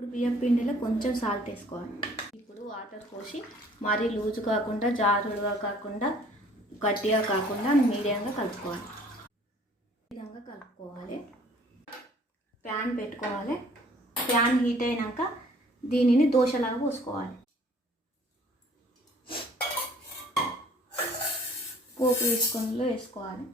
ఇప్పుడు బియ్యం పిండిలో కొంచెం సాల్ట్ వేసుకోవాలి. ఇప్పుడు వాటర్ పోసి మరీ లూజు కాకుండా జారుడుగా కాకుండా గట్టిగా కాకుండా మీడియంగా కలుపుకోవాలి. ఈ విధంగా కలుపుకోవాలి. ప్యాన్ పెట్టుకోవాలి. ప్యాన్ హీట్ అయినాక దీనిని దోశలాగా పోసుకోవాలి. పోపు వేసుకోవాలి.